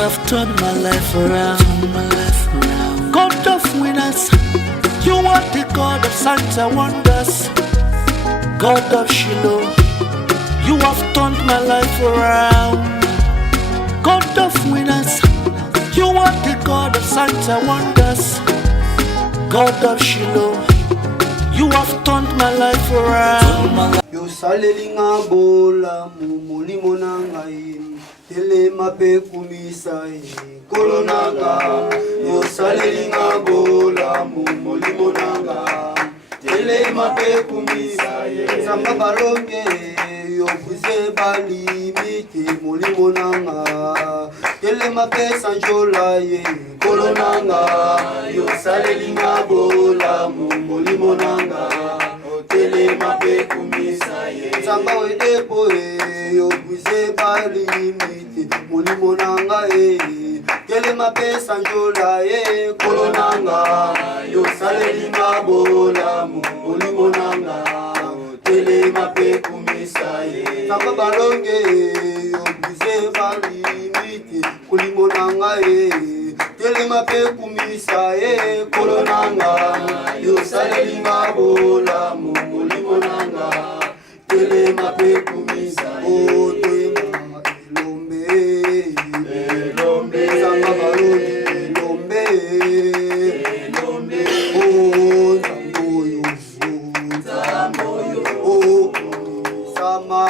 have turned my life around. God of winners, you are the God of signs and wonders. God of Shiloh, you have turned my life around. God of winners, you are the God of signs and wonders. God of Shiloh, you have turned my life around. Yo salelinga bola mulimo nangai tele mape kumisai kolonanga. Yo salelinga bola mulimo nanga tele mape kumisai samba baronge yo kuze bali miti mulimo nanga tele mape sanjola ye kolonanga. Yo salelinga bola mulimo nanga tele mape kumisaye samba wedepo yo kuze bali miti mulimo nanga tele mape sanjola ye kolonanga. Yo salelinga bola mulimo nanga tele mape kumisaye samba balonge yo kuze bali miti mulimo nanga tele mape kumisaye kolonanga. Yo salelinga bola mulimo nanga tele mape kumisaye otema elombe elombe sanga baloni elombe elombe o zamboyo o sama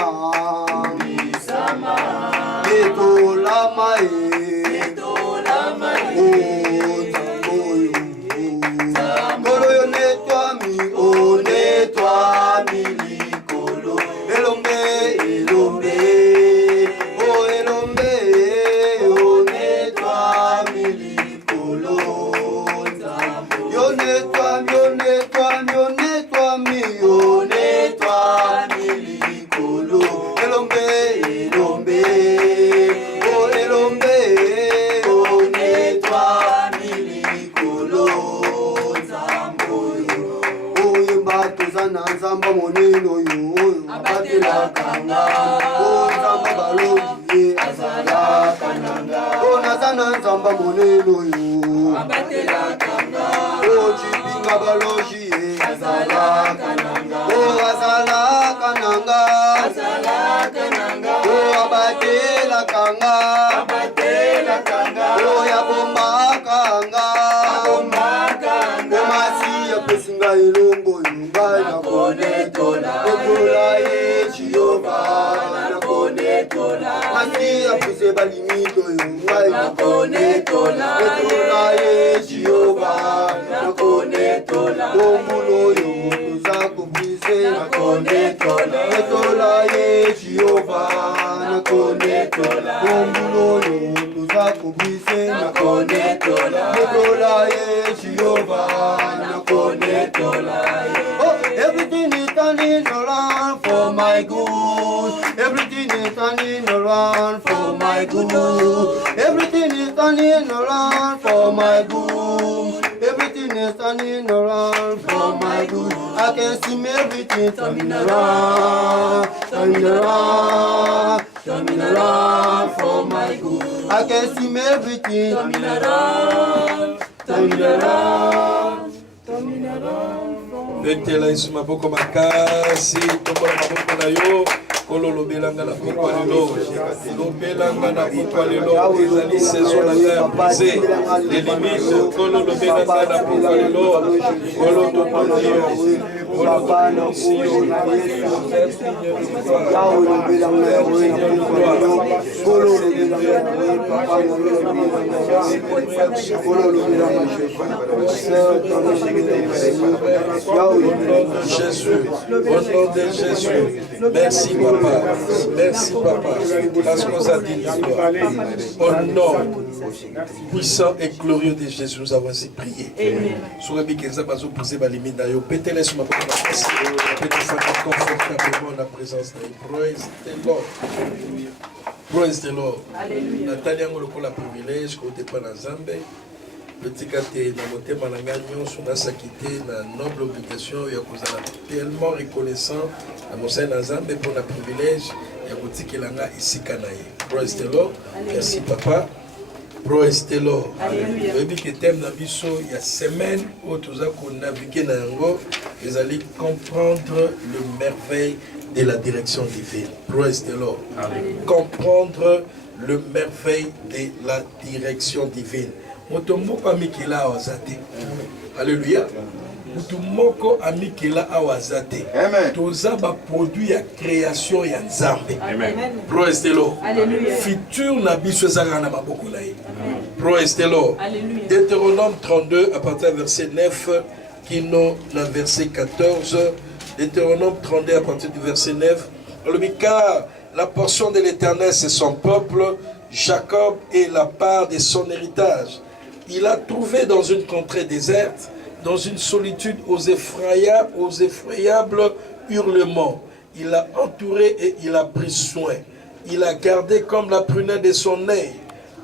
etolama nzamba moneno yo abatela kanga o nzamba balogi azala kananga o nazana nzamba moneno yo abatela kanga o chipinga balogi azala kananga o azala kananga o abatela kanga o yabomba kanga o masi ya pesinga ilombo Etola ye Jehovah nakonetola Masia puse balimito yungai nakonetola Etola ye Jehovah nakonetola Ombulo yo tuzako bise nakonetola Etola ye Jehovah nakonetola Ombulo yo tuzako bise nakonetola Etola ye Jehovah nakonetola. Everything is turning around for my good. Everything is turning around for my good. Everything is turning around for my good. Everything is turning around for my good. I can see everything turning around, turning around, turning around for my good. I can see everything turning around, turning around, turning around. Betela isu maboko makasi tombola maboko na yo kolo lobelanga na pokwa lelo lobelanga na pokwa lelo ezali saison na ya brisé les limites kolo lobelanga na pokwa lelo kolo topondio kolo topondio yao lobelanga ya kolo Jésus, au nom de Jésus, merci papa, parce qu'on a dit l'histoire. Au nom puissant et glorieux de Jésus, nous avons ainsi prié. Sur le Bikenza, nous avons posé ma limite d'ailleurs. Pétez-les sur ma place. Pétez-les confortablement la présence de Praise the Lord. Praise the Lord. Nathalie, on a le privilège qu'on n'était pas dans Zambé. Petit gâté, dans mon thème, on a gagné sur la quitté, la noble obligation, il y a tellement reconnaissant à mon sein dans Zambé pour le privilège, il y a ici Kanaï. Praise the Lord. Merci papa. Proestelo. Alléluia. Vous que thème nabiso il y a semaine où tous qu'on naviguer dans yango, ils allaient comprendre le merveille de la direction divine. Proestelo. Comprendre le merveille de la direction divine. Motomoko amikila awazate. Alléluia. Motomoko amikila awazate. Toza ba produit ya création ya nzambe. Proestelo. Alléluia. Futur nabiso ezaka na maboko na ye. Proestelo. Alléluia. Deutéronome 32 à partir du verset 9 kino na verset 14. Deutéronome 32 à partir du verset 9. Car la portion de l'Éternel c'est son peuple, Jacob est la part de son héritage. Il a trouvé dans une contrée déserte, dans une solitude aux effrayables hurlements. Il l'a entouré et il a pris soin. Il a gardé comme la prunelle de son œil,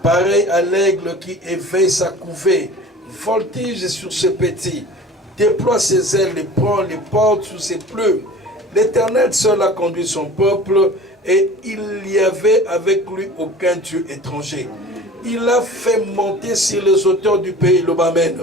pareil à l'aigle qui éveille sa couvée. Voltige sur ses petits, déploie ses ailes, les porte sous ses plumes. L'Éternel seul a conduit son peuple et il n'y avait avec lui aucun Dieu étranger. Il a fait monter sur les hauteurs du pays l'Obamen.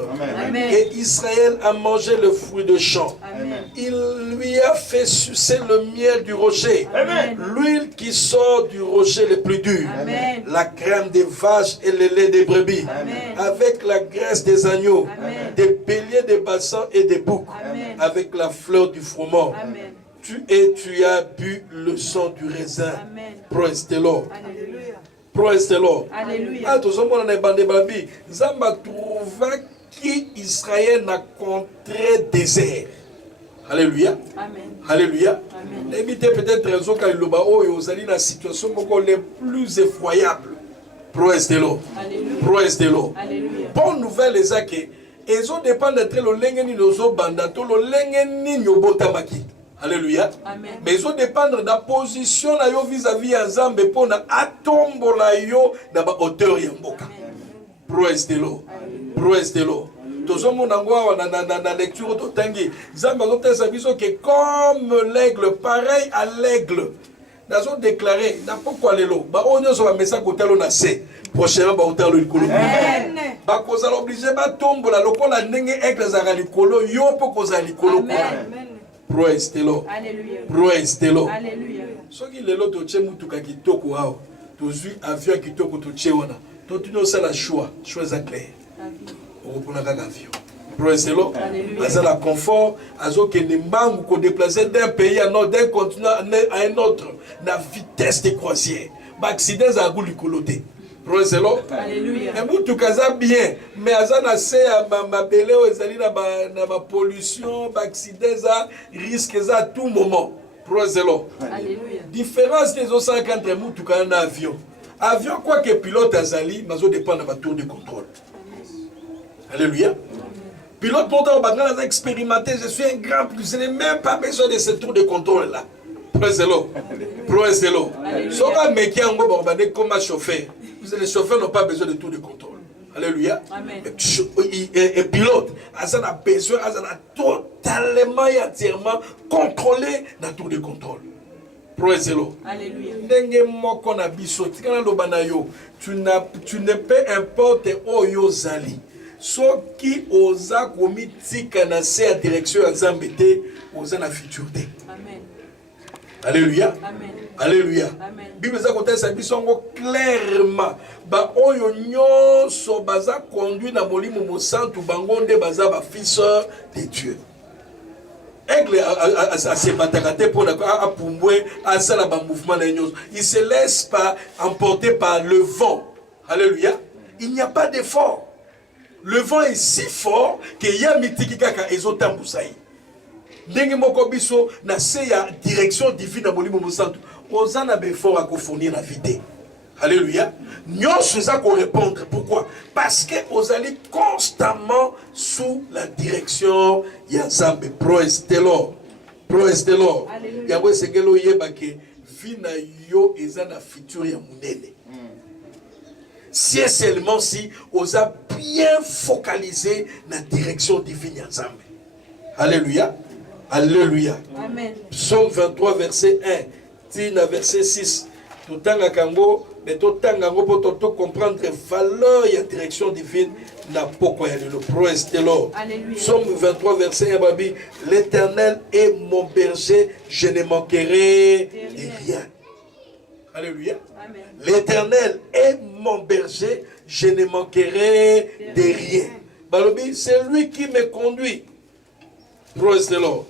Et Israël a mangé le fruit de champ. Amen. Il lui a fait sucer le miel du rocher, l'huile qui sort du rocher le plus dur, Amen. La crème des vaches et le lait des brebis, Amen. Avec la graisse des agneaux, Amen. Des béliers, des bassins et des boucs, Amen. Avec la fleur du froment. Amen. Tu as bu le sang du raisin. Proestelo. Proestelo. Alléluia. Tout le monde est bandé babi. Zamba trouva qui Israël n'a contré désert. Alléluia. Amen. Alléluia. Évitez peut-être raison quand il y a la situation les plus effroyable. Proestelo. Proestelo. Bonne nouvelle les aké. Ils ont dépend d'être le lengeni nozo bandato le lengeni nyobotamaki. Alléluia. Amen. Mais ils ont dépendre de la position vis-à-vis de Nzambe pour na atombo la yo na ba hauteur ya mboka. Proestelo. Proestelo. Tozo monangwa na lecture to tangi. Nzambe azotesa biso que comme l'aigle pareil à l'aigle. Nazo déclaré na pourquoi lelo ba onyo so ba mesa kotalo na se. Prochainement ba otalo likolo. Amen. Ba kozala obligé ba tombo la lokola ndenge aigle za likolo yo po kozala likolo. Amen. Proestelo. Alléluia. Proestelo. Alléluia. Soki lelo to tche mutuka kitoko hao. To zui avion kitoko to tche wana. To tuno sala choix za clair. Avion. Opona kaka avion. Proestelo. Alléluia. Azala confort, azo ke nembangu ko déplacer d'un pays à un autre, d'un continent à un autre, na vitesse de croisière. Ba accident za gulu kolote. Proestelo. Alléluia. Et mutuka za bien, mais azana se ma belé ezali na ba pollution, ba accident za risque za à tout moment. Proestelo. Alléluia. Différence des autres entre mutuka na avion. Avion quoi que pilote azali, mazo dépend de ma tour de contrôle. Alléluia. Pilote pourtant on a expérimenté, je suis un grand plus, je n'ai même pas besoin de ce tour de contrôle là. Proestelo. Proestelo. Soka meki ango borbane comme chauffeur. Les chauffeurs n'ont pas besoin de tour de contrôle. Alléluia. Amen. Et pilote, ils ont besoin, ils ont totalement et entièrement contrôlé la tour de contrôle. Proestelo. Alléluia. Tu ne peux importe où yo zali. So qui osa komi tika na se a direction nzambe te osa na futur te. Amen. Alléluia. Amen. Alléluia. Bible za kotesa biso ngo clairement ba oyo nyonso baza conduit na molimo mosantu bango nde baza ba fils de Dieu. Aigle a se batakate pour na apumbwe asala ba mouvement na nyonso. Il se laisse pas emporter par le vent. Alléluia. Il n'y a pas d'effort. Le vent est si fort que ya mitiki kaka ezotambusayi. Ndenge moko biso na se ya direction divine na molimo mosantu. Ozana befort à fournir la vie. Alléluia. Nous allons répondre. Pourquoi? Parce que vous allez constamment sous la direction Yazambe. Proestelo. Proestelo. Yahweh segelo yebake vina yo ezana futur ya munene. Si seulement si vous avez bien focalisé la direction divine Yazambe. Alléluia. Alléluia. Amen. Psaume 23 verset 1. Verset 6. Totanga kango, mais totanga kango pour tout comprendre valeur et direction divine n'a pas quoi le prince de l'or. Somme 23 verset 1 babi, l'Éternel est mon berger, je ne manquerai de rien. Alléluia. L'Éternel est mon berger, je ne manquerai de rien. Balobi, c'est lui qui me conduit. Prince de l'or.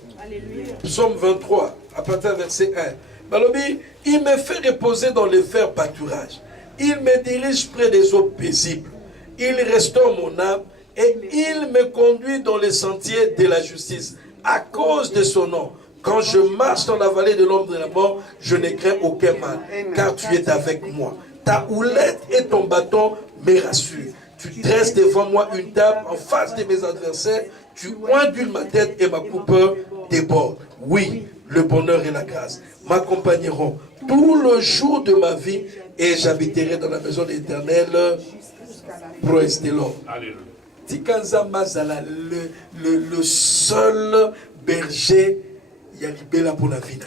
Psaume 23, à partir du verset 1. Balobi, il me fait reposer dans les verts pâturages. Il me dirige près des eaux paisibles. Il restaure mon âme et il me conduit dans les sentiers de la justice. À cause de son nom, quand je marche dans la vallée de l'ombre de la mort, je ne crains aucun mal, car tu es avec moi. Ta houlette et ton bâton me rassurent. Tu dresses devant moi une table en face de mes adversaires. Tu ondules ma tête et ma coupe déborde. Oui, le bonheur et la grâce m'accompagneront tout le jour de ma vie et j'habiterai dans la maison de l'Éternel. Praise the Lord. Tikanza Mazala, le seul berger, Yalibela pour la vie.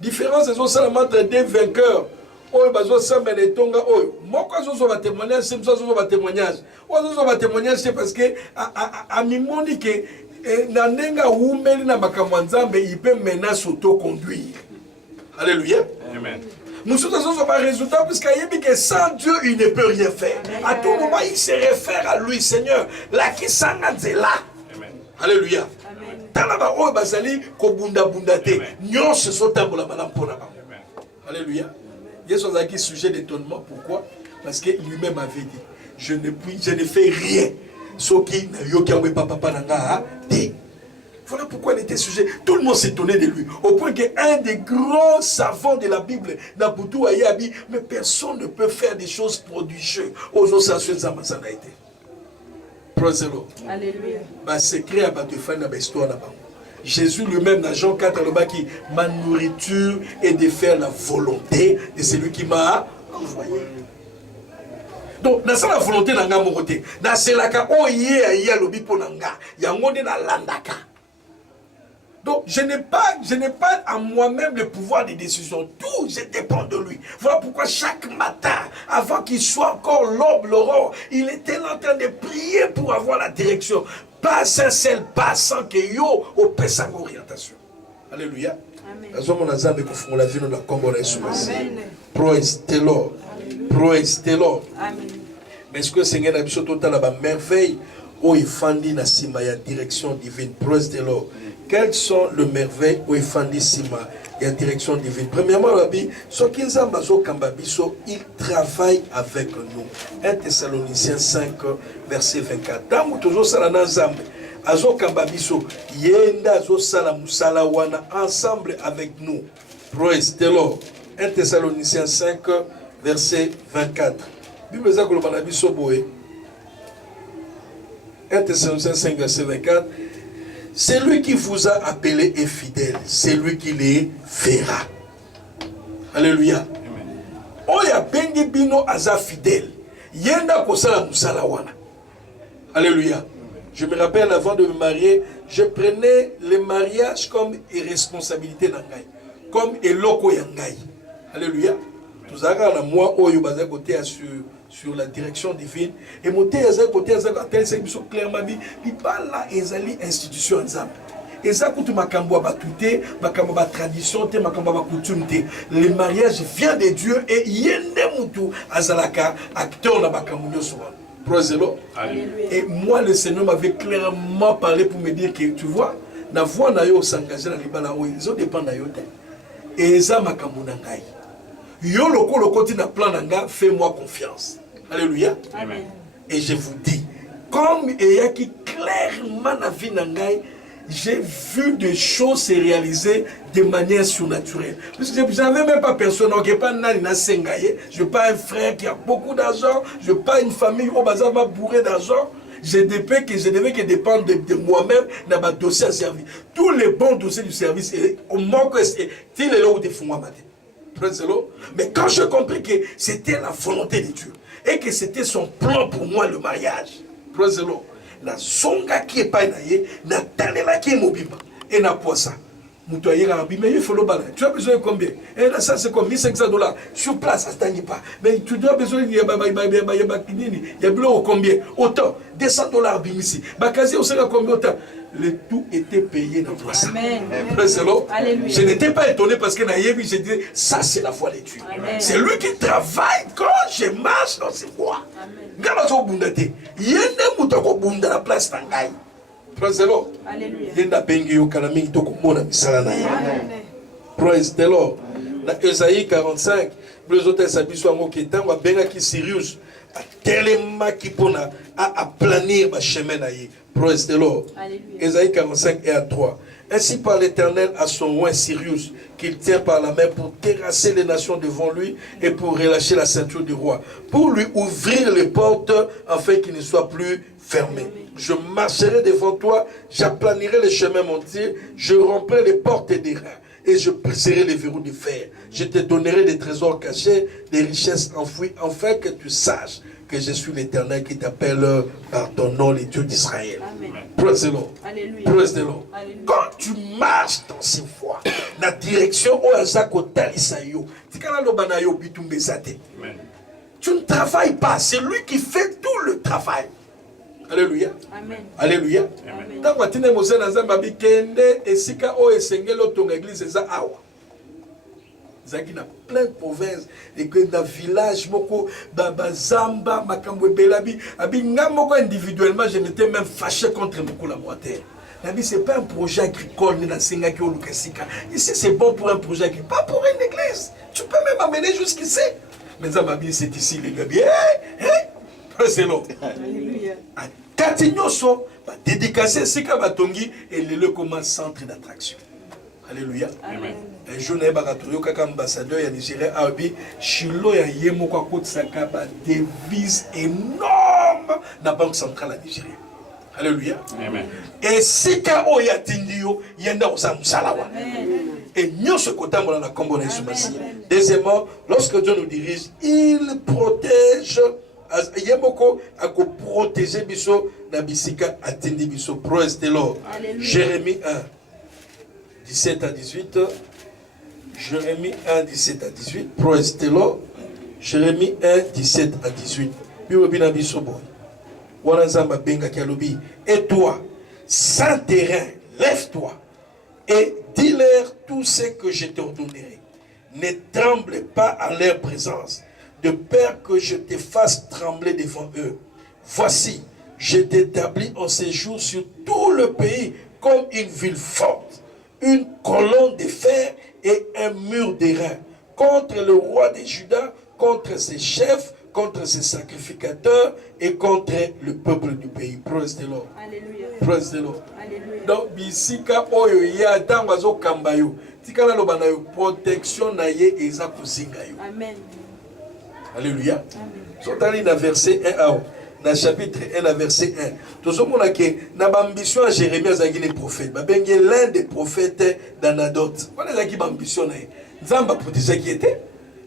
Différence des autres entre des vainqueurs. Oh, bazo samba les tonga oh. Moi quand je vois témoignage, c'est ça je vois témoignage. Oh, je vois témoignage c'est parce que à mimoni que na nenga umeli na makamwanzambe il peut maintenant s'auto-conduire. Alléluia. Amen. Nous sommes dans un résultat parce qu'il dit que sans Dieu il ne peut rien faire. À tout moment il se réfère à lui, Seigneur. La qui s'engazela. Alléluia. Talaba oh bazali ko bunda bundate. Nyon se sotambola malam pona ba. Alléluia. Jésus a qui sujet d'étonnement. Pourquoi? Parce que lui-même avait dit, je ne fais rien. Ce qui n'a eu aucun papa nanga dit. Voilà pourquoi il était sujet. Tout le monde s'étonnait de lui. Au point qu'un des grands savants de la Bible, Nabutu Ayabi, mais personne ne peut faire des choses prodigieuses. Aux autres, ça a été. Alléluia. C'est créé à Batefan dans l'histoire là-bas. Jésus lui-même, dans Jean 4, qui ma nourriture est de faire la volonté de celui qui m'a envoyé. Donc, dans la volonté de mon côté, dans la oh yeah, lobi pour nanga, yangonde na landaka. Donc, je n'ai pas à moi-même le pouvoir de décision. Tout, je dépends de lui. Voilà pourquoi chaque matin, avant qu'il soit encore l'aube, l'aurore, il était en train de prier pour avoir la direction. Pas un seul pas sans que yo opesse en orientation. Alléluia. Amen. Praise the Lord. Praise the Lord. Mais est-ce que le Seigneur a dit total la merveille où il fandi na sima ya direction divine. Praise the Lord. Quelles sont les merveilles où il fandi sima ya direction divine? Premièrement, il travaille avec nous. 1 Thessaloniciens 5, verset 24. Tant que toujours ça na nzambe, azo kambabiso yenda azo sala musala wana ensemble avec nous. Praise the Lord. 1 Thessaloniciens 5, verset 24. Bible za kolobana biso boye. 1 Thessaloniciens 5, verset 24. C'est lui qui vous a appelé est fidèle. C'est lui qui les verra. Alléluia. Oya bengi bino aza fidèle. Yenda kosala musala wana. Alléluia. Je me rappelle avant de me marier, je prenais le mariage comme irresponsabilité d'angai. Comme eloko yangai. Alléluia. Tout ça là moi oyo baza côté sur la direction divine et monter à côté à tel c'est clairement dit il parle là ezali institution ensemble et ça coûte makambo batouté makambo ba tradition te makambo ba coutume te le mariage vient de Dieu et yende mutu azalaka acteur na makambo nyoso. Praise the Lord. Et moi le Seigneur m'avait clairement parlé pour me dire que tu vois na voix na yo s'engager na libala o ils ont dépend na yo te et ça makambo na ngai yo loko côté na plan nanga fais-moi confiance. Alléluia. Amen. Et je vous dis, comme ayant qui clairement na vie nangai, j'ai vu des choses se réaliser de manière surnaturelle. Parce que je n'avais même pas personne, je n'ai pas je n'ai pas un frère qui a beaucoup d'argent, je n'ai pas une famille au bazar m'a bourré d'argent. Je devais que dépendre de moi-même dans ma dossier à servir. Tous les bons dossiers du service, au moins que c'est là où tu fais moi matin. Mais quand j'ai compris que c'était la volonté de Dieu et que c'était son plan pour moi le mariage, la songa qui est pas naïe, na tanela qui est mobile et na poissa. Mais il faut le balai. Tu as besoin de combien? Et là, ça c'est comme $1,500. Sur place, ça ne t'en pas. Mais tu dois besoin de. Il y a combien? Autant. $200 bimisi. Bakazi, on sait combien autant. Le tout était payé dans toi. Amen. Je n'étais pas étonné parce que Naïebi, je disais, ça c'est la foi des Dieu. C'est lui qui travaille quand je marche dans ses voies. Amen. Il y a la place Tangaï. Praise the Lord. Alléluia. Praise the Lord. Dans Esaïe 45, les autres s'habillent en Mokétan, ou à Bengaki Sirius, à tellement qui pona à planir ma chemin. Praise the Lord. Esaïe 45 et à 3. Ainsi par l'Éternel à son roi Sirius, qu'il tient par la main pour terrasser les nations devant lui et pour relâcher la ceinture du roi, pour lui ouvrir les portes afin qu'il ne soit plus fermé. Je marcherai devant toi, j'aplanirai les chemins montiers, je romprai les portes des reins et je briserai les verrous de fer. Je te donnerai des trésors cachés, des richesses enfouies, afin que tu saches que je suis l'Éternel qui t'appelle par ton nom, les dieux d'Israël. Praise the Lord. Praise the Lord. Quand tu marches dans ces voies, la direction où tu ne travailles pas, c'est lui qui fait tout le travail. Alléluia. Amen. Alléluia. Tant que tu n'es pas dans un babi kende et si ka o esengelo ton église eza awa. Zaki na plein de provinces et que dans village moko baba zamba makambo belabi abi ngamoko individuellement je m'étais même fâché contre mon collaborateur. Nabi c'est pas un projet agricole ni na singa ki olukasika. Ici c'est bon pour un projet agricole, pas pour une église. Tu peux même amener jusqu'ici. Mais ça babi c'est ici les gars. C'est long. Alléluia. Katinyoso, dédicacé, c'est comme Batongi et le comme centre d'attraction. Alléluia. Amen. Un jour, il y a un ambassadeur à Nigeria, Abi, Chilo ya yemo kwa kote sakaba devise énorme dans la banque centrale à Nigeria. Alléluia. Amen. Et si ka o ya tindio, yenda osa msalawa. Et nous ce côté dans la combo de Jésus. Deuxièmement, lorsque Dieu nous dirige, il protège. Il y a beaucoup à protéger biso na bisika attendi biso. Praise the Lord. Jérémie 1 17 à 18. Jérémie 1 17 à 18. Praise the Lord. Jérémie 1 17 à 18. Biobina biso boy. Wanazamba benga kialobi. Et toi, saint terrain, lève-toi et dis-leur tout ce que je t'ordonnerai. Ne tremble pas à leur présence, de peur que je te fasse trembler devant eux. Voici, je t'établis en séjour sur tout le pays comme une ville forte, une colonne de fer et un mur d'airain, contre le roi de Juda, contre ses chefs, contre ses sacrificateurs et contre le peuple du pays. Praise the Lord. Alléluia. Praise the Lord. Alléluia. Donc, bisika oyo ya tangazo kambayo. Tikala lobana yo protection na ye eza kuzinga yo. Amen. Alléluia. Sotali na verset 1 à dans chapitre 1 à verset 1. Tout le monde a que na ambition à Jérémie azaki les prophètes. Ba bengi l'un des prophètes d'Anadote. Voilà zaki ambition na. Nzamba protéger qui était.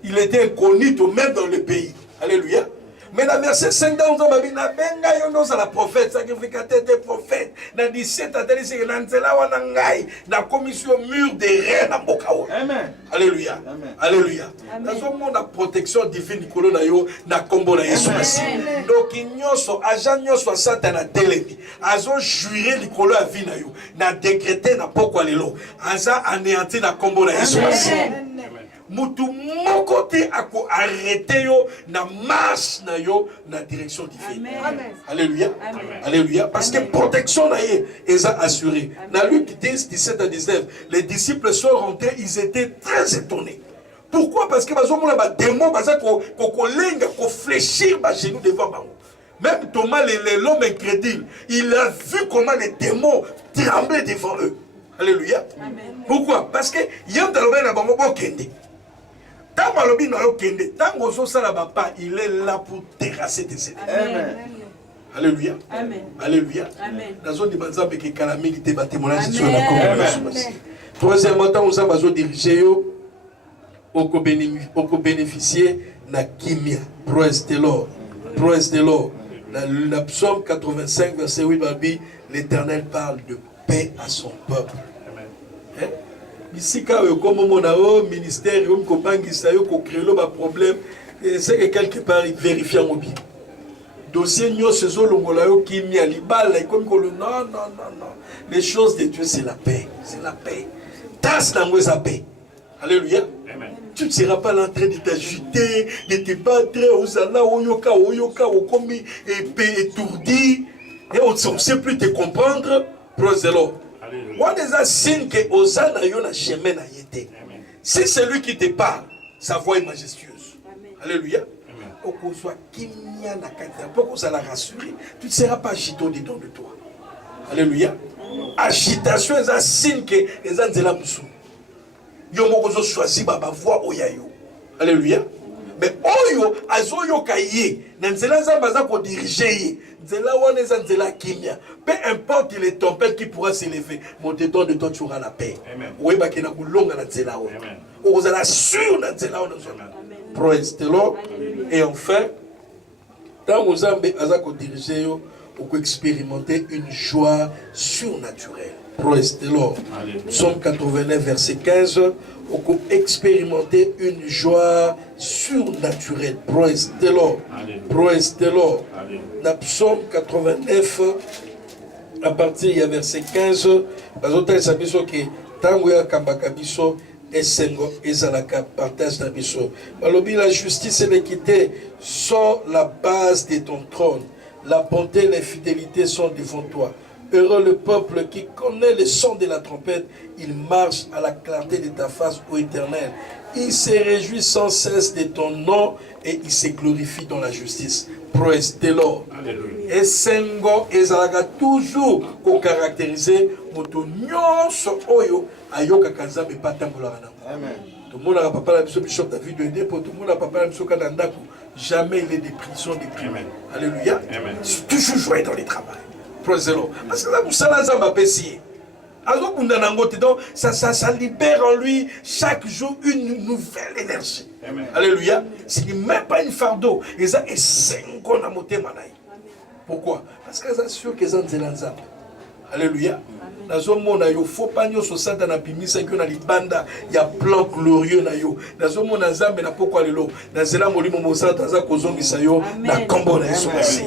Il était incognito même dans le pays. Alléluia. Mais dans verset 5 dans Nzamba na benga yo ndo la prophète, sacrificateur des prophètes. Dans 17 à 17 na nzela wana ngai na commission mur de reins na mbokao. Amen. Alléluia. Amen. Alléluia. Dans monde la protection divine Nicolas na yo na kombo na Yesu Messi. Donc nyoso agent nyoso Satan na telemi. Azo jurer Nicolas a vie na yo. Na décréter na poko lelo. Aza anéanti na kombo na Yesu Messi. Mutu moko te ako arrêter yo na marche na yo na direction divine. Amen. Alléluia. Amen. Alléluia. Parce que protection na ye est assurée. Dans Luc 10, 17 à 19, les disciples sont rentrés, ils étaient très étonnés. Pourquoi? Parce que bazo mona ba démon baza ko lenga ko fléchir ba chez nous devant bango. Même Thomas l'homme incrédule, il a vu comment les démons tremblaient devant eux. Alléluia. Amen. Pourquoi? Parce que yam taloba na bango bokende. Il est là pour terrasser tes ennemis. Amen. Alléluia. Amen. Alléluia. Amen. Troisièmement, nous avons dirigé au bénéficier de Kimia. Praise the Lord. Praise the Lord. Dans le psaume 85, verset 8, l'Éternel parle de paix à son peuple. Hein? bisika oyo comme mona o ministère comme kopangisa yo ko créer ba problème c'est que quelque part vérifier en bien dossier nyos ezolongola yo kimia libala comme non les choses de Dieu c'est la paix tasse dans la paix. Alléluia. Amen. Tu ne seras pas là en train de t'agiter, de te battre, comme étourdi, et on ne sait plus te comprendre. Praise the Lord. On a signe que Osana yon a chemin à yété. Si c'est lui qui te parle, sa voix est majestueuse. Amen. Alléluia. Pour qu'on soit kimia na kata, pour qu'on soit rassuré, tu ne seras pas agité dedans de toi. Alléluia. Agitation est un signe que les gens de la moussou. Yo moko choisi ba voix oyayo. Alléluia. Mais oyo azoyo kaye, nanzela za baza ko diriger. Nzela wana za nzela kimia. Peu importe les tempêtes qui pourra s'élever, mon dedans de toi tu auras la paix. Amen. Oui ba kena kulonga na nzela o. O za la sur na nzela o na zona. Praise the Lord. Et enfin, tant aux ambe aza ko diriger yo, pour expérimenter une joie surnaturelle. Praise the Lord. Psaume 89, verset 15. Pour expérimenter une joie surnaturelle. Praise the Lord. Praise the Lord. Dans Psaume 89, à partir du verset 15, les autres savent que tango ya kambaka biso esengo ezalaka partage na biso. Balobi la justice et l'équité sont la base de ton trône. La bonté et la fidélité sont devant toi. Heureux le peuple qui connaît le son de la trompette. Il marche à la clarté de ta face, ô Éternel. Il se réjouit sans cesse de ton nom et il se glorifie dans la justice. Praise the Lord. Et Sengo ezalaga toujours ko caractériser moto nyonso oyo ayoka kanzambe patambola na. Amen. Tout le monde a papa la bishop David de aider pour tout le monde a papa la bishop Kanandako. Jamais il est des prisons déprimées. Alléluia. Amen. Toujours jouer dans les travaux. Praise the Lord. Parce que là vous savez ça m'a payé. Donc ça libère en lui chaque jour une nouvelle énergie. Amen. Alléluia. Ce n'est même pas une fardeau. Et ça est 5 ans à monter manaï. Pourquoi? Parce qu'ils assurent qu'ils ont des lanzas. Alléluia. Dans ce monde, il faut pas nous se dans la pimisa que dans les bandes, il y a plan glorieux na yo. Dans ce monde, Zambe n'a pas quoi le lot. Dans ce là, molimo mosata za kozongi sayo na kombo na Yesu Christ.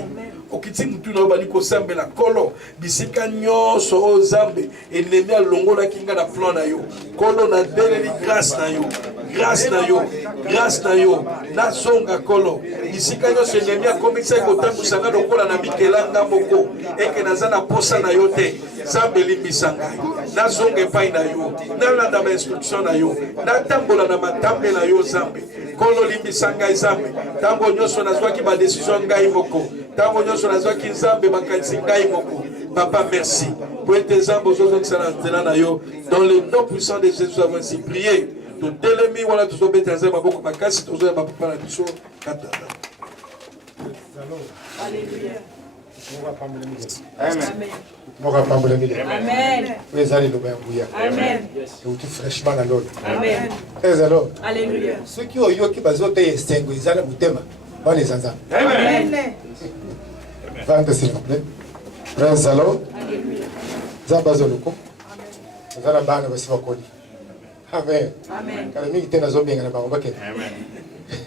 Okiti mutu na bani ko sambe la kolo bisika nyonso o Zambe ennemi alongo la kinga na plan na yo. Kolo na beleli grâce na yo. Grâce na yo. Grâce na yo. Na songa kolo. Bisika nyonso ennemi akomisa ko tambusanga lokola na mikelanga moko. Eke nazana posa na yo te. Zambe limbisanga. Na zonge pai na yo. Na landa ma instruction na yo. Na tambola na matambe na yo Zambe. Kolo limbisanga Zambe. Tango nyonso nazwaki ba décision ngai moko. Tango nyonso nazwaki Nzambe makanisi ngai moko. Papa, merci. Pour tes âmes, dans le nom puissant de Jésus, nous avons ainsi prié. Tout l'ennemi, voilà, tout ce que beaucoup de casse, tout ce que papa la mission. Alléluia. Amen. Amen. Fraîchement dans l'ordre. Amen. Alléluia. Ceux qui ont eu qui bazote estengo izana mutema ba les anza. Amen. Vente s'il vous plaît. Praise the Lord. Alléluia. Zabazoluko. Zana bana basiba kodi. Amen. Amen. Quand nous était dans zobinga na bango ke. Amen.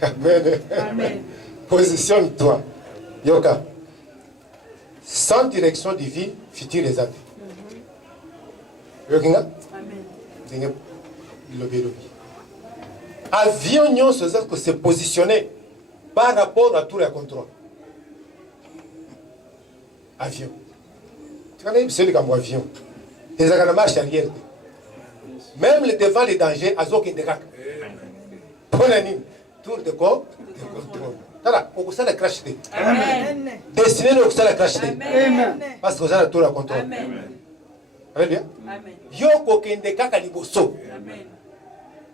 Amen. Amen. Positionne-toi. Yoka. Sans direction divine, futur les athées. Yokinga. Amen. Avion nyonso que se positionner par rapport à tout le contrôle. Avion. Tu connais celui qui a un avion. Les gens qui marchent arrière. Même le devant les dangers, azok indekak. Pour l'année, tour de contrôle. Tala, on ça la crash de. Amen. Destiné au ça la crash de. Amen. Parce que ça a tout le contrôle. Amen. Très bien. Amen. Yo ko indekaka liboso. Amen.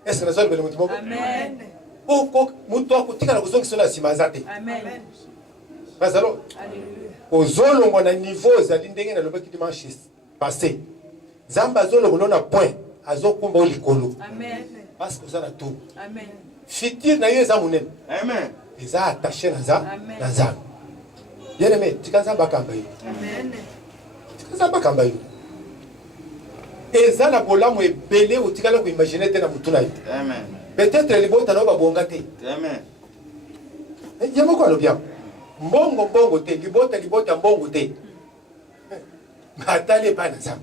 Est-ce que nous avons le mouvement? Amen. Oko muto akutika na kuzongi sona simazate. Amen. Parce alors, Alléluia. au zolo on a niveau za lindenge na lobaki dimanche passé. Zamba zolo on a point azokumba likolo. Amen. Parce que ça a tout. Amen. Fitir na yo za munen. Amen. Ils a attaché na za Amen. na za. Bien aimé, tu kan za bakamba yo. Amen. Tu kan za bakamba yo. Et ça, la bolamu est belé au tigala ko imaginer te na mutuna. Amen. Peut-être les bota no ba bongate. Amen. Yamo ko bien. Mbongo mbongo te, libota mbongo te. Matale pa na ça.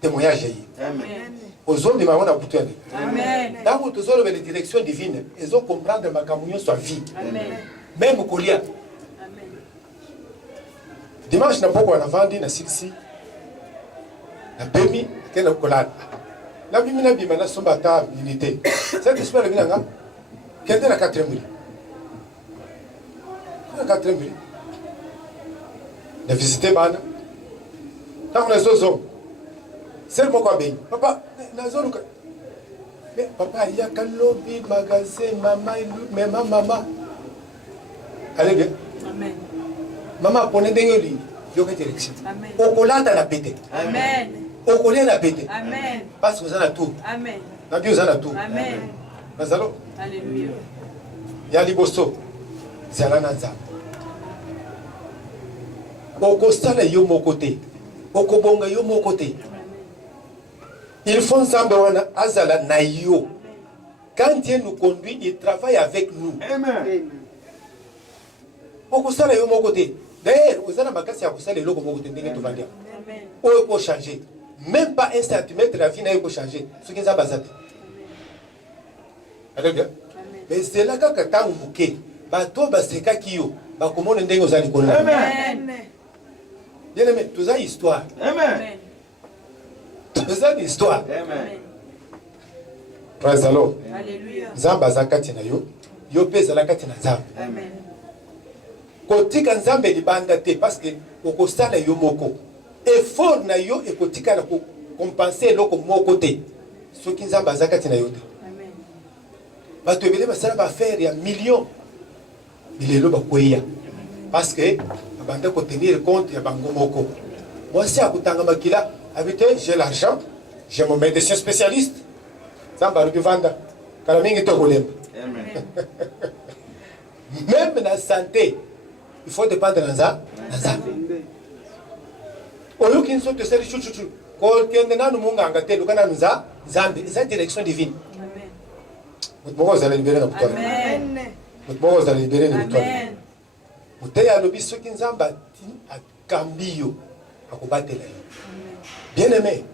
Témoignage yi. Amen. Aujourd'hui ma wana butu yane. Amen. Dans tout zolo les directions divines, ils ont comprendre ma communion soit vie. Amen. Même kolia. Amen. Dimanche na poko na vandi na 6 na bemi kena kolata. Na bimi na bima na somba ta unité. Cette espère bina nga kende na 4e mili. Na 4e mili. Na visiter bana. Quand on est zozo. C'est mon quoi ben. Papa na zone mais papa il y a kalobi magasin maman. Allez bien. Amen. Maman pone dengeli yo ka direction. Amen. Okolata na pété. Amen. Okolia na pété. Amen. Parce que vous en avez tout. Amen. Na bio vous en avez tout. Amen. Nazalo Alléluia. ya liboso. Zala na nzambe. Okostala yo mokote. Okobonga yo mokote. Il faut nzambe wana azala na yo. Quand Dieu nous conduit, il travaille avec nous. Amen. Okostala yo mokote. D'ailleurs, vous avez makasi ya kosala eloko mokote ndenge tovandi. Amen. Oyo ko changer. Même pas 1 centimètre la vie na yo ko changer. Ce qui nzambe azate. Allez bien. Mais c'est là que tant muke. Bato baseka kiyo. Bakomona ndenge ozali kona. Amen. Bien aimé, tout ça histoire. Amen. Tout ça histoire. Amen. Praise the Lord. Alléluia. Nzambe azakati na yo. Yo pe zalakati na nzambe. Amen. Kotika nzambe libanda te parce que okosala yo moko. Effort na yo ekotika na ko compenser eloko moko te. Soki nzambe azakati na yo te. Amen. Bato ebele basala ba faire ya millions. Bilelo bakweya. Parce que abanda ko tenir compte ya bango moko. Moi si akutanga makila habité j'ai l'argent, j'ai mon médecin spécialiste. Nzambe alubivanda. Kala mingi to kolemba. Amen. Même la santé, il faut dépendre de ça. Au qui sont de chouchou. Quand on munga angate, le canal nous a zambi, c'est direction divine. Amen. Vous pouvez vous libérer dans le toit. Amen. Vous pouvez vous libérer dans le toit. Amen. Vous avez à l'obis ceux qui nous ont bâti à Cambio, à combattre là. Bien aimé,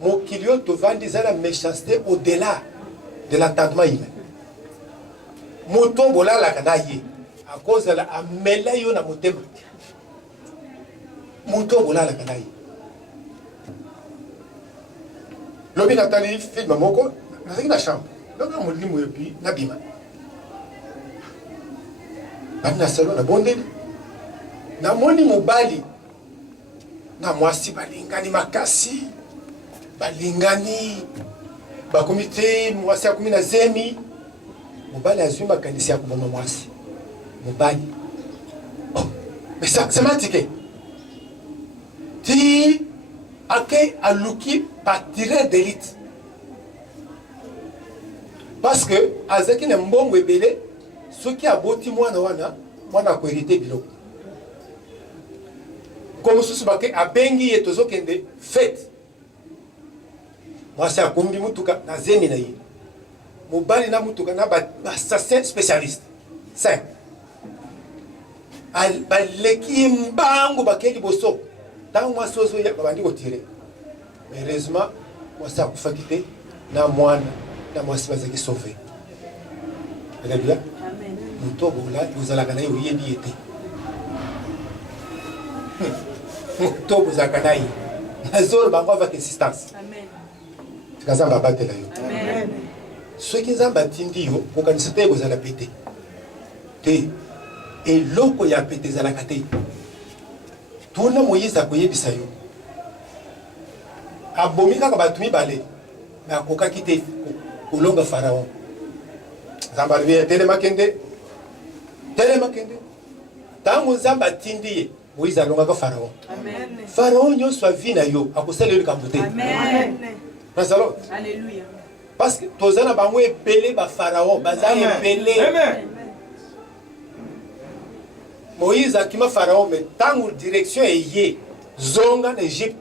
mon kilio te vend la méchanceté au-delà de l'entendement humain. Moto bola la kanaye à cause de la amela yo na motema. Moto bola la kanaye. Lobi natali film moko na na chambre. Lobi mo limu epi na bima. Bana salon na bondeli. Na moni mobali. Na mwasi balingani makasi. Balingani. Ba comité mwasi akumi na zemi. Mobali azwi makanisi ya kuboma mwasi. Mobali. Oh, mais ça, c'est matiqué. Ti, ake aluki patire d'élite. Parce que, azaki na mbongo ebele, ceux qui aboti mwana wana ko hérité biloko. Comme sous bake abengi etozo kende fête. Mwasi akombi mutuka na zemi na ye. Mobali na mutuka na assassin spécialiste 5 baleki mbango bakeli boso tango mwasi ozo ya babandi kotire heureusement mwasi akufaki te na mwana na mwasi bazaki sauvé. Alléluia. Amen. Muto bola bozalaka na ye oyebi ye te. Muto bozalaka na ye nazolo bango avec insistance. Amen. Tikazamba batela yo. Amen. Ceux qui ont bâti yo, pour qu'on se paye aux ala pété. Et l'eau y a pété à la kate. Tout le Moïse a payé bisayo. Abomika kabatumi balé. Mais à koka kite au long de Pharaon. Zambarbi telemakende. Telemakende. Tant que Zamba tindi, Moïse a longa Pharaon. Amen. Pharaon yo soit vina yo, à cause de l'kamboté. Amen. Alléluia. Parce que tozana bango epele ba pharaon baza epele. Amen. Moïse akima pharaon mais tango direction eye zonga en Égypte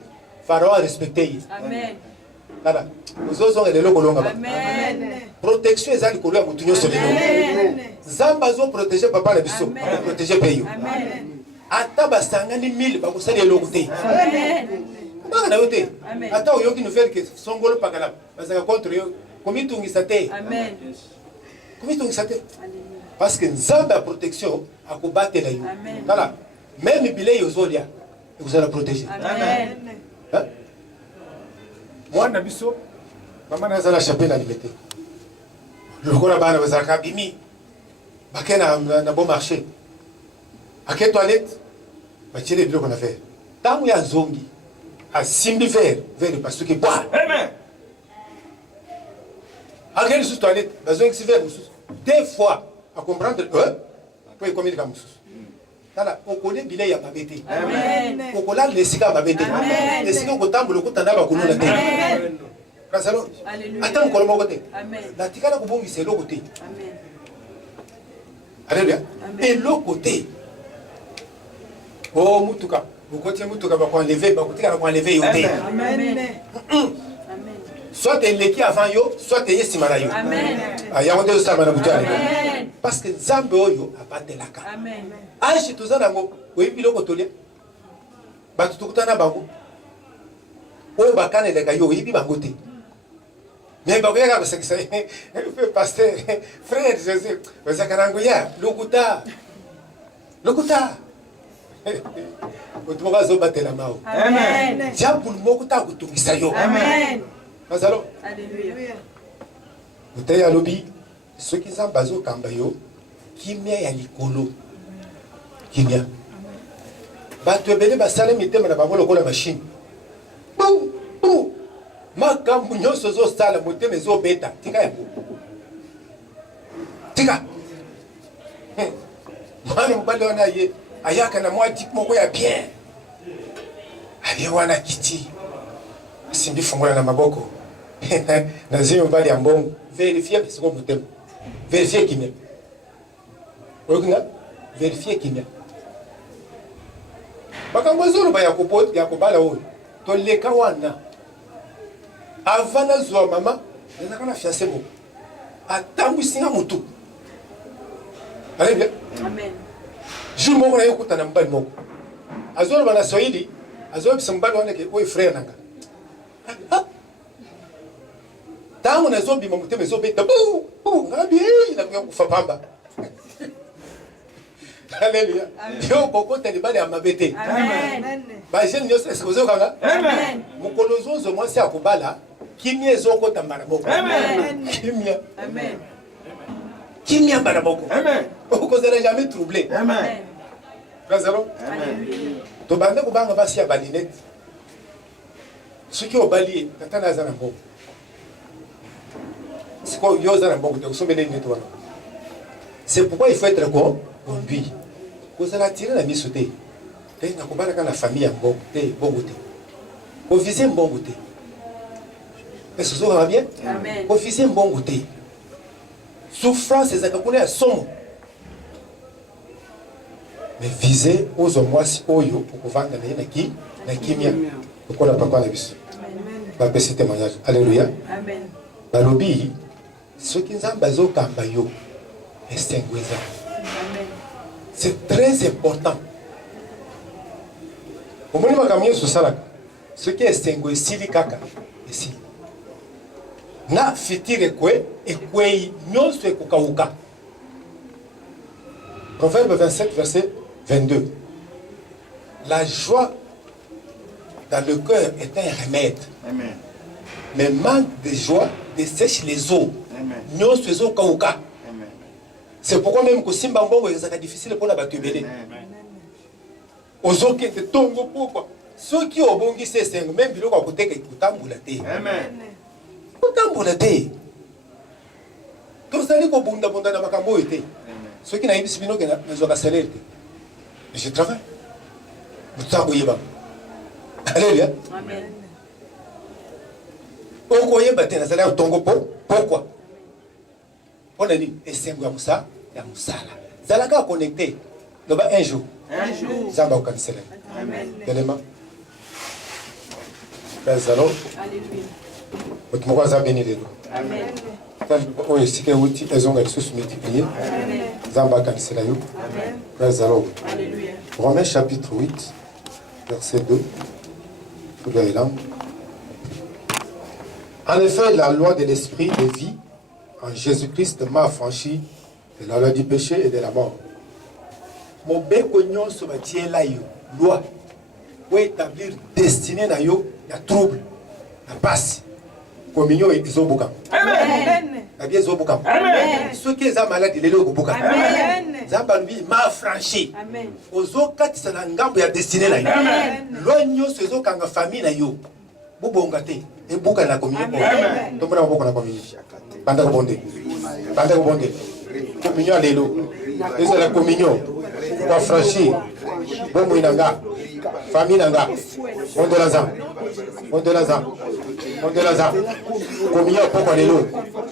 pharaon a respecté. Amen. Voilà. Nous osons les lots kolonga. Amen. Protection ezali kolo ya mutunyo solino. Zamba zo protéger papa na biso, protéger pays. Amen. Ata basangani 1000 bakosali eloko te. Amen. Bana na yote. Amen. Ata oyoki nouvelle que songolo pakala basaka contre yo. Komitungisa te. Amen. Komitungisa te. Parce que nzamba ya protection akobatela yo. Amen. Voilà. Même bilei ozolia, vous allez protéger. Amen. Hein? Moi na biso mama na zala chapelle alimete. Lokola bana bazaka bimi. Bakena na bon marché. Ake toilette. Bachele biloko na faire. Tangu ya zongi. A simbi verre parce que boire. Amen. Ake sous toilette, bazongi si verre sous. Deux fois à comprendre pour communiquer comme sous. Tala okole bilei ya mabete. Amen. Okola lesika mabete. Amen. Lesika kotambulo kutanda ba kununa te. Amen. Kasalo. Alléluia. Ata mukolo moko te. Amen. La tikala kubongisa eloko te. Amen. Alléluia. Amen. Eloko te. Oh mutuka. Bokotie mutuka ba ko enlever, ba kotika ko enlever yo te. Amen. Amen. Soit eleki avant yo, soit yesima na yo. Amen. Ayango de sa mana butale. Amen. Parce que Nzambe oyo abatelaka. Amen. Ashi tozana ngo, oyebi loko tolia. Batu tukutana bango. Oyo bakane leka yo, oyebi bango te. Mais bakoyaka basakisa, pasteur, frère Jésus, basakana ngo ya, lokuta. Lokuta. Otumoka zo batela mao. Amen. Diable moko ta kutungisa yo. Amen. Mazalo. Alléluia. Muteya lobi, soki Nzambe azokamba yo, kimia ya likolo. Kimia. Bato ebele basala mitema na bango lokola machine. Bou, bou. Makambo nyonso ozosala motema ezobeta. Tika yango. Tika. Mwana mobali wana ye ayaka na mwa dik moko ya bien. Aye wana kiti. Simbi fungola na maboko. Nazimi mobali ya mbongo. Vérifier parce qu'on vous vérifier qui m'aime. Vérifier qui m'aime. Bakangozolo ba yakopot yakobala oyo. To leka wana. Avant na zo mama, ezaka na fiancé mo. Atambu singa mutu. Allez bien. Amen. Jour moko na yokuta na mbali moko. Azolo bana Swahili, azolo bisambali wana ke oy frère nanga. Tango na zombi mamuteme zobeta bu ngabi na kufa pamba. Alléluia. Yo boko telibali ya mabete. Amen. Ba jeune nyo se kozo kanga. Amen. Mukolozo zo mwasi akobala kimia ezoko tambana boko. Amen. Kimia. Amen. Kimia bana boko. Amen. Oko zera jamais troublé. Amen. Razalo. Alléluia. To bande ko banga basi ya balinette. Soki obali tatana zana boko. C'est pourquoi il faut être conduit. Vous allez tirer la mise au thé. Vous allez la famille en bon thé. Vous visez un bon goûter. Est-ce que ça va bien? Amen. Vous visez un bon goûter. Souffrance, c'est ça qu'on est à somme. Mais visez aux hommes, oyo, pour pouvoir gagner la kimia. Pourquoi la papa l'a vu? Papa, c'est témoignage. Alléluia. Amen. Balobi. Soki Nzambe azokamba yo esengweza. C'est très important. Omoni makambo nyonso osalaka soki esengo esili kaka esili na fitiri ekwei nyonso ekokauka. Proverbe 27 verset 22. La joie dans le cœur est un remède. Amen. Mais manque de joie dessèche les eaux. Amen. C'est pourquoi même que Simba Mbongo est difficile pour la battre. Ozoke de tongo pourquoi ceux qui ont bongi c'est même bilo à côté que kutamboulate. Amen. Kutamboulate. Tout ça les ko bunda bunda na makambo été. Ceux qui n'aiment pas que na zo salaire. Je travaille. Mutambo yeba. Alléluia. Amen. Okoyeba te na salaire tongo pourquoi? On a dit, et c'est ça, il y a Moussala. Zalaka connecté. Un jour. Un jour. Zamba au cancel. Amen. Tellement. Alléluia. Alléluia. Votre mot va bénir les deux. Amen. On est si que vous elles ont quelque chose multiplié. Zamba cancela yo. Amen. Alléluia. Romains chapitre 8, verset 2. En effet, la loi de l'esprit de vie en Jésus-Christ m'a affranchi de la loi du péché et de la mort. Mon bécognon se maintient là, loi, pour établir destinée na yo, il y a trouble, il y a passe. Communion et Zobuka. Amen. La vie Zobuka. Amen. Ceux qui sont malades, ils sont Zobuka. Amen. Zambanbi m'a affranchi. Amen. Aux autres, c'est un gambe ya destiné là. Amen. L'oignon, c'est eux qui ont famille là yo. Bobongate. Et Buka la communion. Amen. Donc, on a beaucoup la communion. Banda Bondé. Banda Bondé. Communion à l'élo. Et c'est la communion. Pour affranchir. Bon Mouinanga. Famille Nanga. On de Lazan. On de Lazan. On de Lazan. Communion pour l'élo.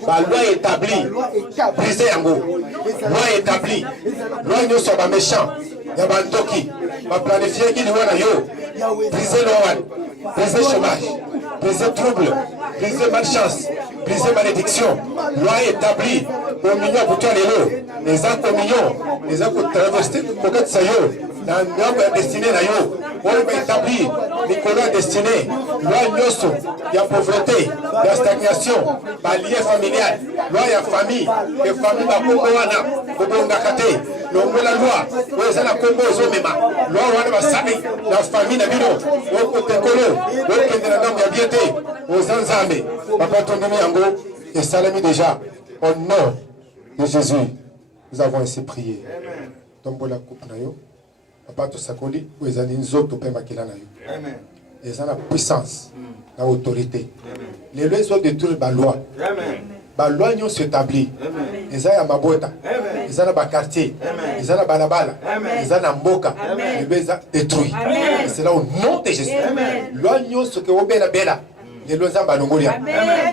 La loi établie. Brisé Yango. Loi établie. Loi nous sommes méchants. Yabantoki. Ma planifié qui nous a yo. Briser l'oral. Briser chômage. Briser trouble. Briser malchance. Briser malédiction. Loi établie. Communion pour toi l'élo. Les actes communion. Les actes traversés. Pour que ça yo. Dans le destiné na yo. On va établir Nicolas destiné. Loi nyoso. Il y a pauvreté. Il y a stagnation. Lien familial. Loi il y a famille. Les familles va Kongoana. Kobongakate. L'homme la loi. Où est la Congo Zomema. Loi on va sami. La famille na bino. Au côté colo. Au côté na dame ya biété. Aux Zanzame. Papa Tondomi Yango. Et Salami déjà. Au nom de Jésus. Nous avons ainsi prié. Tombo la coupe na yo. Papa to sakoli où ils ont une zone to makila na yo. Amen. Ils ont la puissance, la autorité. Les lois sont détruire la loi. Amen. La loi nous s'établit. Ils ont la mabota. Ils ont la quartier. Ils ont la balabala. Ils ont la mboka. Les lois sont détruits. C'est là au nom de Jésus. Loi nous ce que obé la bella. Les lois sont balongolia.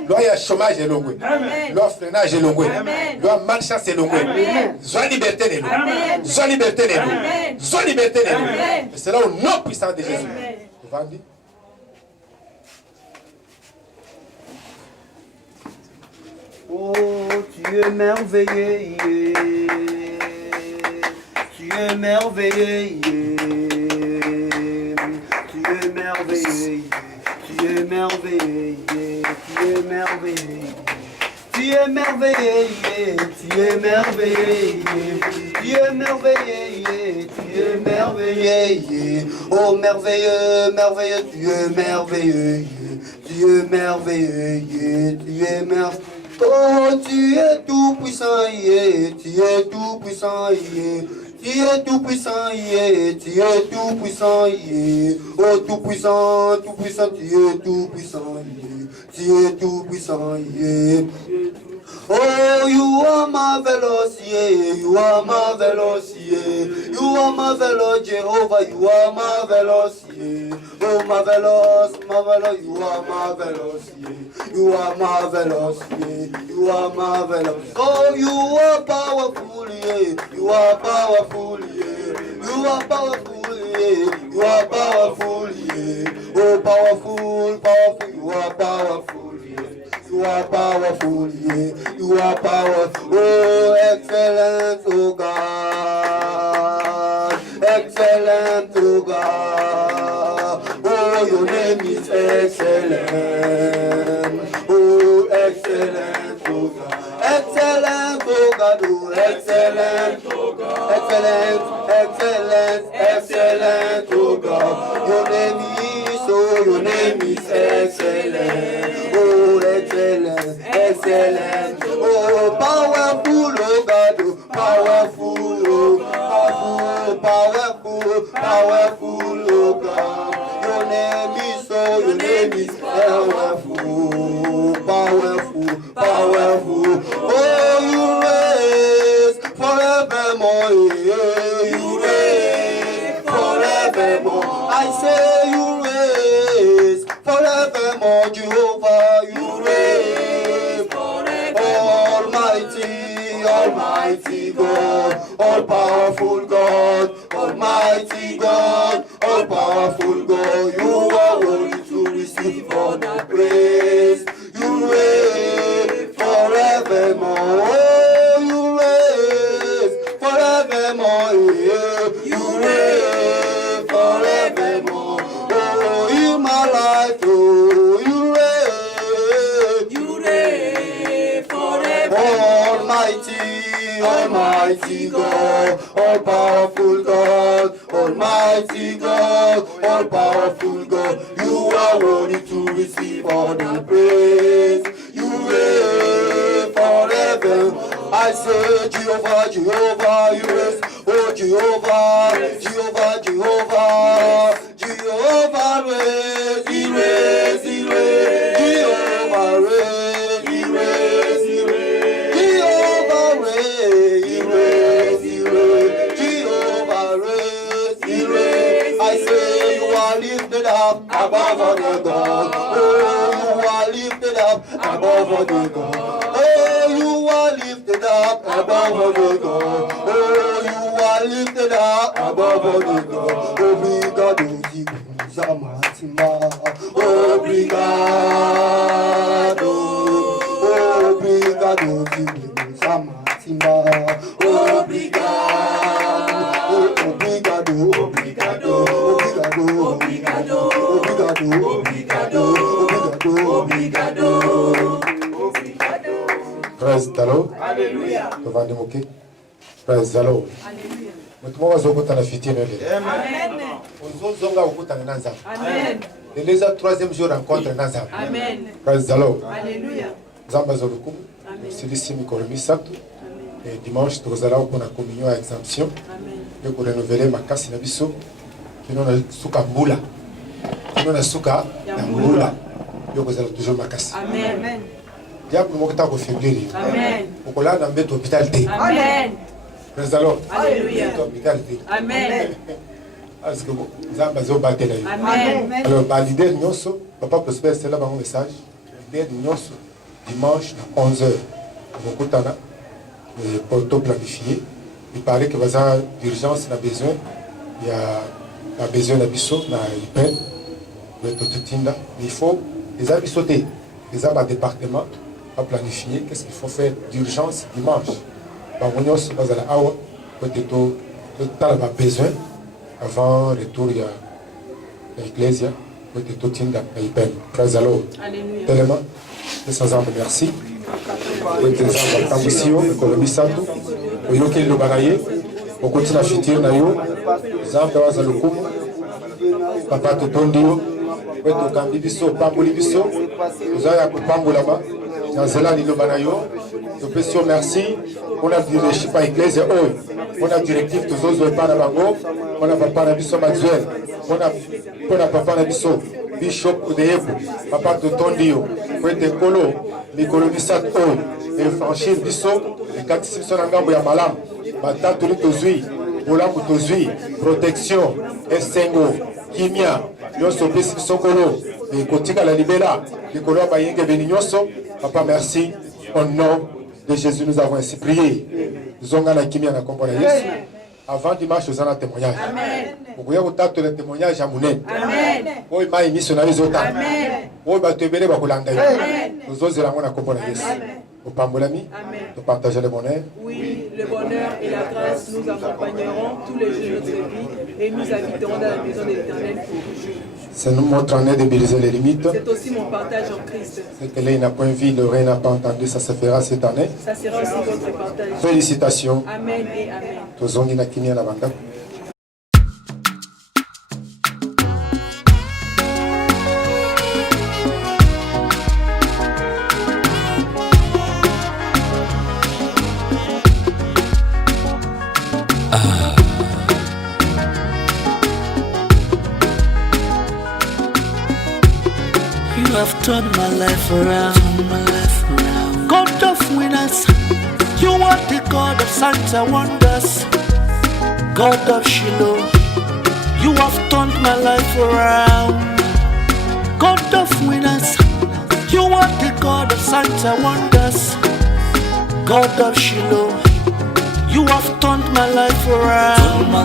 Loi y a chômage et longue. Loi freinage et longue. Loi malchance et longue. Sois liberté de nous. Sois liberté de nous. Sois liberté de nous. C'est là au nom puissant de Jésus. Vendu. Oh, tu es merveilleux, tu es merveilleux, tu es merveilleux, tu es merveilleux, tu es merveilleux. Tu es merveilleux, tu es merveilleux, tu es merveilleux, tu es merveilleux. Oh merveilleux, merveilleux, tu es merveilleux, tu es merveilleux, tu es merveilleux. Oh, tu es tout puissant, tu es tout puissant, tu es tout puissant, tu es tout puissant, oh tout puissant, tu es tout puissant, tu es tout puissant, oh, you are marvelous, you are marvelous, you are marvelous, Jehovah, you are marvelous, oh marvelous, marvelous, you are marvelous, you are marvelous, you are marvelous, oh you are powerful, you are powerful, you are powerful, you are powerful, oh powerful, powerful, you are powerful. You are powerful, you are powerful, oh excellent, oh God, excellent, oh God, oh your name is excellent, oh excellent, oh God, excellent, oh God, oh excellent, oh God, excellent, excellent, excellent, oh God, your name is excellent. Oh, excellent, excellent, oh, powerful, oh God, oh, powerful, oh, powerful, powerful, oh God. Your name is powerful, powerful, powerful. Oh, you reign forevermore, you reign forevermore. I say you reign forevermore, Jehovah, you reign Almighty, Almighty God, all powerful God, Almighty God, all powerful God. You are worthy to receive all the praise. You Almighty, Almighty God, all powerful God, Almighty God, all powerful God. You are worthy to receive all the praise. You reign forever. I say Jehovah, Jehovah, you reign. Oh Jehovah, Jehovah, Jehovah, Jehovah reigns, He reigns, He reigns. Jehovah reigns, He reigns, He reigns. Jehovah reigns, He reigns, He reigns. Jehovah reigns, He reigns. I say you are lifted up above all the gods. Oh, you are lifted up above all the gods. Oh, you are lifted up above all the gods. Oh, you are lifted up above all the gods. Obrigado, Zamatima. Obrigado, obrigado, Zamatima. Obrigado, obrigado, obrigado, obrigado, obrigado, obrigado, obrigado, obrigado. Praise the Lord. Alléluia. Praise the Lord. Alléluia. Mutumo wazokutana fitino ile. Amen. Ozozonga ukutana nanza. Amen. Les troisième jour rencontre nanza. Amen. Praise the Lord. Alléluia. Nzamba zolukumu. Silisi mikolo misatu. Et dimanche tozala ko na communion à exemption. Amen. Et pour renouveler makasi na biso. Kino na suka mbula. Kino na suka na mbula. Yo kozala toujours makasi. Amen. Diable mo kota ko faiblir. Amen. Okola na mbeto hôpital te. Amen. Praise the Lord. Alléluia. Hôpital te. Amen. Parce que Nzamba zo batela yo. Amen. Alors, bah, l'idée de Nyonso, Papa Prosper, c'est là mon message. L'idée de Nyonso, dimanche à 11h, beaucoup de temps, porto planifié. Il paraît que y a d'urgence, il y a besoin. Il y a besoin d'abissot, il y a peine. Mais il faut les abissoter. Les abats département à planifier. Qu'est-ce qu'il faut faire d'urgence dimanche? Bah, mon Nyonso, il y a besoin. Avant le retour, il y a l'Ecclésia, peut-être tout le monde. Praise the Lord. Alléluia. Tellement, sans en merci. Peut-être en Tambusio, le Colombisatu, au Yoki le Baraye, au côté de la future Nayo, Zamba Wazalukum, Papa Totondio, peut-être Cambibiso, Pambulibiso, nous avons Pambulama, Zanzela Nilo Banayo, nous pétions merci. On a dirigé par l'Église, on a directif tous autres pas dans Bango, on a papa Nabiso Maxwell, on a papa Nabiso, Bishop Odeyebu, papa Totondio, Kwete Kolo, Mikolo Nisat O, et franchir Biso, et 4 Simpson Angambo Yamalam, Bata Tuli Tozui, Bolambu Tozui, protection, Esengo, Kimia, Yoso Bisi Sokolo, et Kotika la Libela, Mikolo Bayenge Benignoso, papa merci, au nom de Jésus, nous avons ainsi prié. Nous avons la kimia na kombo na Yesu. Avant dimanche, nous avons un témoignage. Vous voyez le témoignage à Mounen. Vous voyez missionnaire Zota. Vous voyez nous osons la kombo na Yesu. Au Pambolami, nous partageons le bonheur. Oui, le bonheur et la grâce nous accompagneront tous les jours de notre vie et nous habiterons dans la maison de l'Éternel pour toujours. C'est notre année de briser les limites. C'est aussi mon partage en Christ. Ce que l'œil n'a point vu, l'oreille n'a pas entendu, ça se fera cette année. Ça sera aussi votre partage. Félicitations. Amen et amen. Tous on dit na kimia na banda. You have turned my life around, God of winners, you are the God of signs and wonders, God of Shiloh, you have turned my life around, God of winners, you are the God of signs and wonders, God of Shiloh, you have turned my life around.